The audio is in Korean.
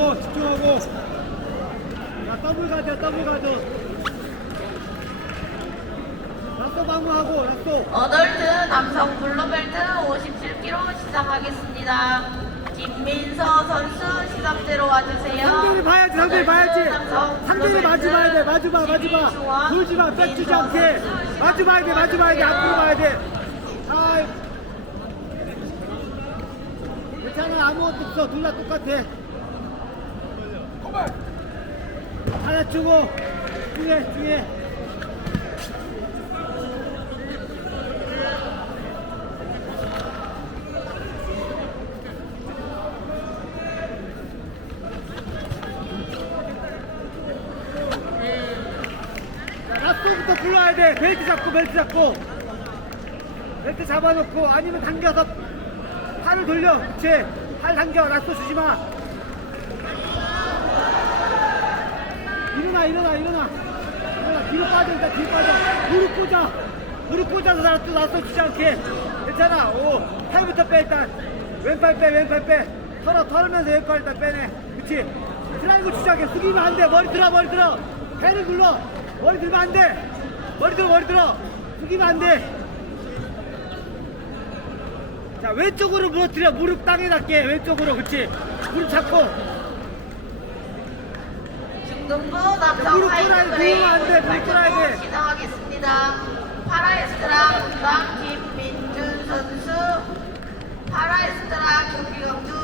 집중하고 집중하고 자 더블 가드 더블 가드 라스트 방어하고 라스트 어덜트 남성 블루벨트 57kg 시작하겠습니다. 김민서 선수 시작대로 와주세요. 상대를 봐야지 상대를 봐야지. 상대를 마주 봐야 돼 마주 봐 마주 봐. 돌지 마 뺏기지 않게. 마주 봐야 돼 마주 봐야 돼 앞으로 봐야 돼. 아, 괜찮아 아무것도 없어. 둘 다 똑같아 하나 주고 중에 중에. 라스트부터 불러야 돼. 벨트 잡고 벨트 잡고. 벨트 잡아놓고 아니면 당겨서 팔을 돌려. 그치? 팔 당겨. 라스트 주지 마 일어나 일어나 일어나. 일어나. 뒤로 빠져 일단 뒤로 빠져. 무릎 꽂아 무릎 꽂아서 라스트 라스트 주지 않게. 괜찮아. 오 팔부터 빼 일단. 왼팔 빼 왼팔 빼. 털어 털으면서 왼팔 일단 빼내 그치? 트라이앵글 주지 않게. 숙이면 안돼. 머리 들어 머리 들어. 배를 눌러. 머리 들면 안돼. 머리 들어 머리 들어. 숙이면 안돼. 자 왼쪽으로 무너뜨려. 무릎 땅에 닿게. 왼쪽으로. 그치? 무릎 잡고 중등부 남성 꿇어야 돼. 시작하겠습니다. 파라에스트라 군당 김민준 선수, 파라에스트라 경기경주